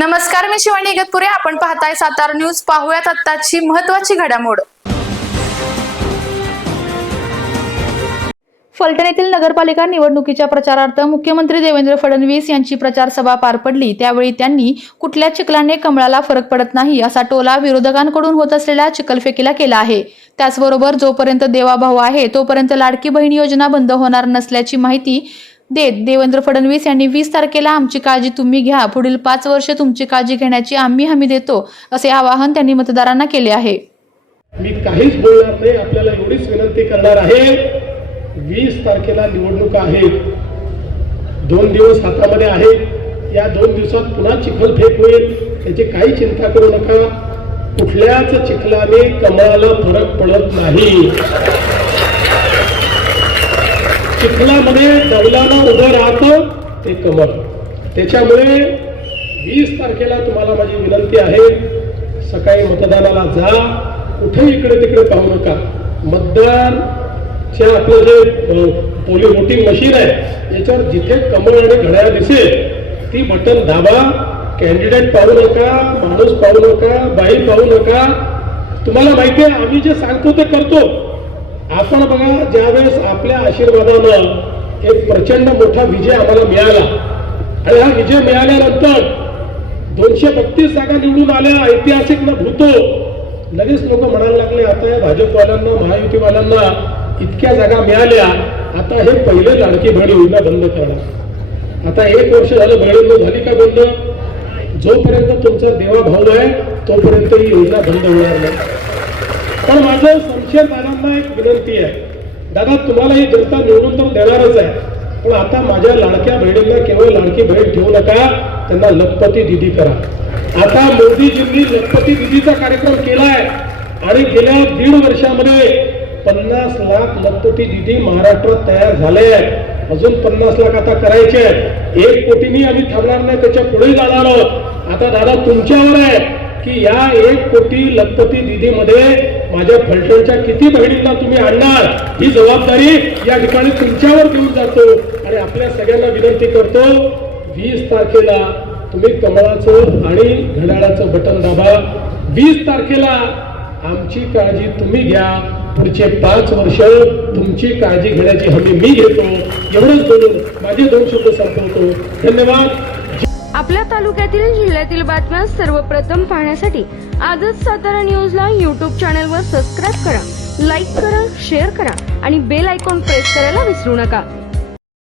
नमस्कार, मी शिवानी इगतपुरे. आपण पाहताय सातारा न्यूज. पाहूयात आत्ताची महत्त्वाची घडामोड. फलटण येथील नगरपालिका निवडणुकीच्या प्रचारार्थ मुख्यमंत्री देवेंद्र फडणवीस यांची प्रचार सभा पार पडली. त्यावेळी त्यांनी कुठल्या चिखलाने कमळाला फरक पडत नाही असा टोला विरोधकांकडून होत असलेल्या चिखलफेकीला केला आहे. त्याचबरोबर जोपर्यंत देवाभाऊ आहे तोपर्यंत लाडकी बहीण योजना बंद होणार नसल्याची माहिती देत देवेंद्र फडणवीस यांनी 20 तारखेला आमची काळजी तुम्ही घ्या, पुढील 5 वर्ष तुमची काळजी घेण्याची आम्ही हमी देतो असे आवाहन त्यांनी मतदारांना केले आहे. मी काहीच बोलणार नाही. आपल्याला एवढीच विनंती करणार आहे, 20 तारखेला निवडणूक आहेत, 2 दिवस हातामध्ये आहेत. या 2 दिवसात पुन्हा चिखलफेक होईल, त्याची काही चिंता करू नका. कुठल्याच चिखलाने कमळाला फरक पडत नाही. चिखलामध्ये डौलानं उभं राहतं ते कमळ. त्याच्यामुळे 20 तारखेला तुम्हाला माझी विनंती आहे, सकाळी मतदानाला जा. कुठेही इकडे तिकडे पाहू नका. मतदानच्या आपलं जे पोलिंग वोटिंग मशीन आहे याच्यावर जिथे कमळ आणि घड्याळ दिसेल ती बटन दाबा. कॅन्डिडेट पाहू नका, माणूस पाहू नका, बाई पाहू नका. तुम्हाला माहिती आहे आम्ही जे सांगतो ते करतो. आपण बघा, ज्यावेळेस आपल्या आशीर्वादानं एक प्रचंड मोठा विजय आम्हाला मिळाला आणि हा विजय मिळाल्यानंतर 232 जागा निवडून आल्या, ऐतिहासिक न भूतो. लगेच लोक म्हणायला लागले, आता या भाजपवाल्यांना, महायुतीवाल्यांना इतक्या जागा मिळाल्या, आता हे पहिले लाडकी बहीण योजना बंद करणार. आता 1 वर्ष झालं, बहीण झाली का बंद? जोपर्यंत तुमचा देवा भाऊ आहे तोपर्यंत ही योजना बंद होणार नाही. पण माझं संशयदारांना एक विनंती आहे, दादा तुम्हाला ही जनता निवडून तर देणारच आहे, पण आता माझ्या लाडक्या बहिणींना केवळ लाडकी बहीण ठेवू नका, त्यांना लखपती दिदी करा. आता मोदीजींनी लखपती दिदीचा कार्यक्रम केलाय आणि गेल्या 1.5 वर्षामध्ये 50 लाख लखपती दिदी महाराष्ट्रात तयार झाले आहेत. अजून 50 लाख आता करायचे आहेत. 1 कोटींनी आम्ही थांबणार नाही, त्याच्या पुढे जाणार आहोत. आता दादा तुमच्यावर आहे की या 1 कोटी लखपती दिदीमध्ये माझ्या फलटणच्या किती बहिणींना तुम्ही आणणार, ही जबाबदारी या ठिकाणी तुमच्यावर घेऊन जातो. आणि आपल्या सगळ्यांना विनंती करतो, 20 तारखेला तुम्ही कमळाचं आणि घड्याळाचं बटन दाबा. 20 तारखेला आमची काळजी तुम्ही घ्या, पुढचे 5 वर्ष तुमची काळजी घेण्याची हमी मी घेतो. एवढंच बोलून माझे 2 शब्द संपवतो. धन्यवाद. आपल्या तालुक्यातील जिल्ह्यातील बातम्या सर्वप्रथम पाहण्यासाठी आजच सातारा न्यूजला YouTube चॅनलवर सबस्क्राईब करा, लाईक करा, शेअर करा आणि बेल आयकॉन प्रेस करायला विसरू नका.